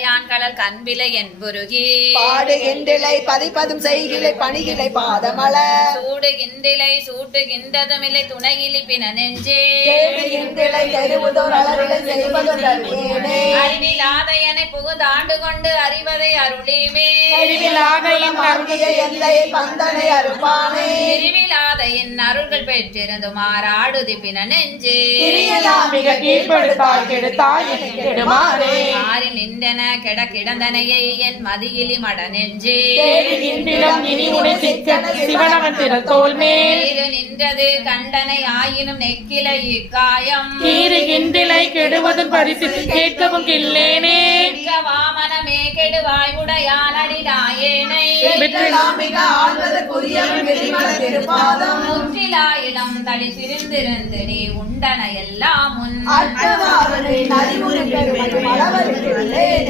யான் கடல் கண்பிலை என்புருகி பாடுகின்றிலை பதிப்பதும் செய்கிலை பணிகிலை பாதமல சூடுகின்றிலை சூட்டுகின்றதுமில்லை துணையிலி பின நெஞ்சே தேடுகின்றிலை தெருவுதோர் அளவிலை செய்வதொரு அறிவிலாதையனை புகுதாண்டு கொண்டு அறிவதை அருளிவே பந்தனை அருப்பானே அறிவிலாதையின் அருள்கள் பெற்றிருந்து மாறாடுதி பின நெஞ்சே மாறி நின்றன கெட கிடந்தனையை என் மதியிலி மட நெஞ்சே நின்றது கண்டனை ஆயினும் நெக்கிலை இக்காயம் கெடுவதும் பரிசு கேட்கவும் இல்லேனே வாமனமே கெடுவாய் உடையானடி நாயேனை முற்றிலாயிடம் தடி பிரிந்திருந்து நீ உண்டன எல்லாம் முன்